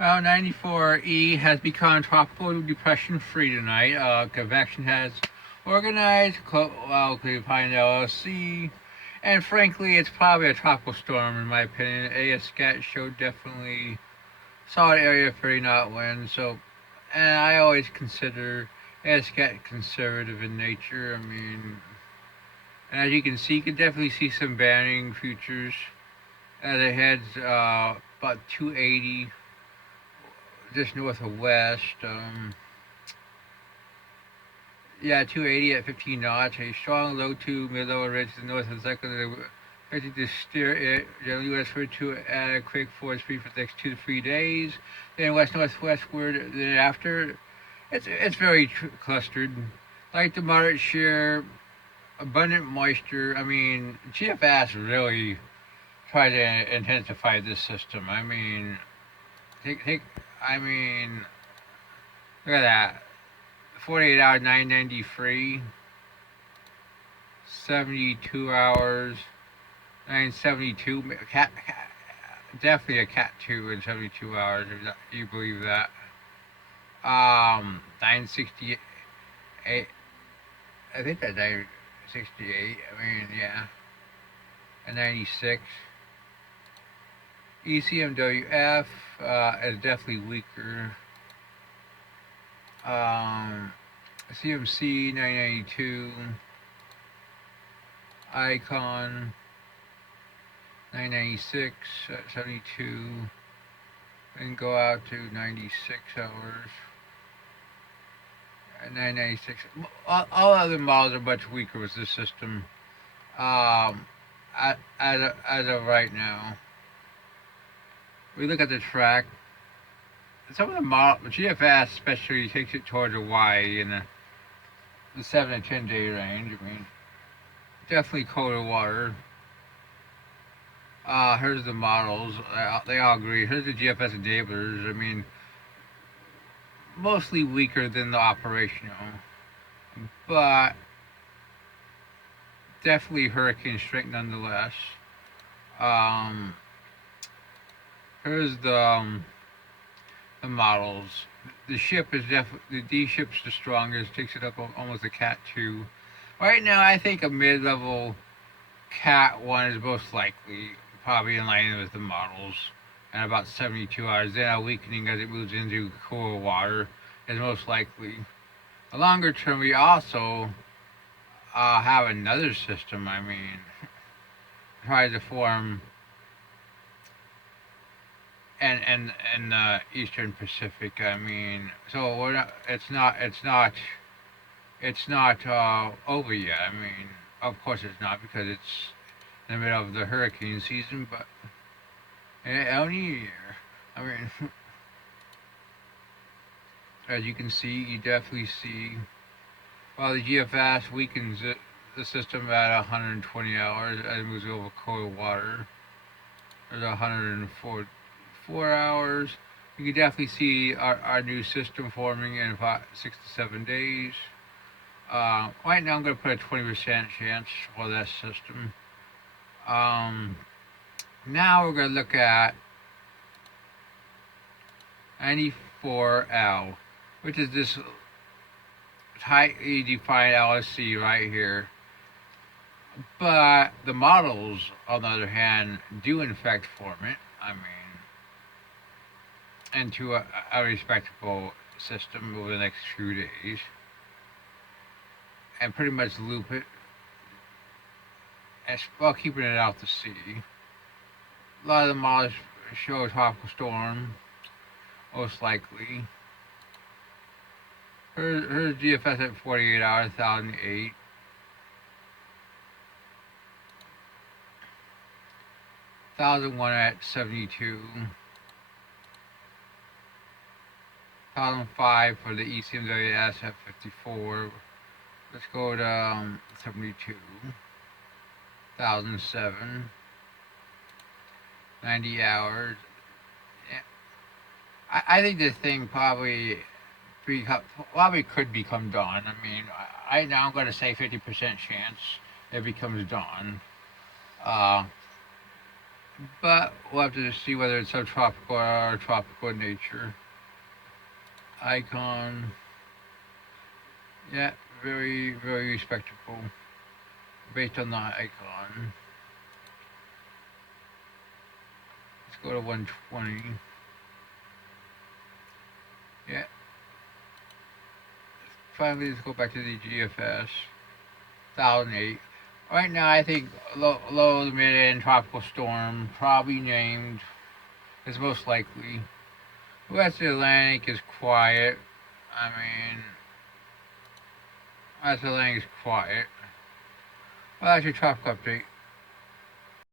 Well, 94E has become tropical depression free tonight. Convection has organized, locally defined LLC, and frankly, it's probably a tropical storm in my opinion. ASCAT showed definitely solid area 30 knot wind, so, and I always consider ASCAT conservative in nature. I mean, and as you can see, you can definitely see some banning futures as it heads about 280 just north of west. Yeah, 280 at 15 knots. A strong low to mid lower ridge to the north of the second. Expected to steer it generally westward to a quick forward speed for the next 2 to 3 days. Then west northwestward. Then after, it's very clustered. Light to moderate shear, abundant moisture. I mean, GFS really tried to intensify this system. I mean, take. I mean, look at that. 48 hours, 993. 72 hours, 972. Definitely a cat 2 in 72 hours, if you believe that. 968. I think that's 968. I mean, yeah. And 96. ECMWF is definitely weaker. CMC 992. Icon 996, 72, and go out to 96 hours. 996. All other models are much weaker with this system. As of right now, we look at the track. Some of the models, GFS especially takes it towards Hawaii in the 7 to 10 day range. I mean, definitely colder water. Here's the models. They all agree. Here's the GFS enablers. I mean, mostly weaker than the operational, but definitely hurricane strength nonetheless. Um, here's the models. The ship is definitely the D ship's the strongest. Takes it up almost a Cat 2. Right now, I think a mid-level Cat 1 is most likely, probably in line with the models. And about 72 hours, then a weakening as it moves into cooler water is most likely. A longer term, we also have another system. I mean, try to form and the Eastern Pacific. I mean, so we're not. It's not over yet. I mean, of course it's not because it's in the middle of the hurricane season. But only a year. I mean, as you can see, you definitely see. While the GFS weakens the system at 120 hours as it moves over cold water. There's 104 hours. You can definitely see our new system forming in 6 to 7 days. Right now, I'm going to put a 20% chance for that system. Um, Now we're going to look at 94L, which is this tightly defined LSC right here. But the models, on the other hand, do in fact form it. I mean, into a respectable system over the next few days, and pretty much loop it, as while keeping it out to sea. A lot of the models show a tropical storm, most likely. Here's GFS at 48 hours, 1008. 1001 at 72. 1005 for the ECMWS at 54. Let's go to 72. 1007. 90 hours. Yeah. I think this thing probably could become dawn. I mean, right now I'm going to say 50% chance it becomes dawn. Uh, but we'll have to see whether it's subtropical or tropical in nature. Icon, yeah, very, very respectable based on the icon. Let's go to 120. Yeah. Finally, let's go back to the GFS. 1008. Right now, I think low, mid, and tropical storm, probably named, is most likely. West Atlantic is quiet. I mean, West Atlantic is quiet. Well, that's your tropical update.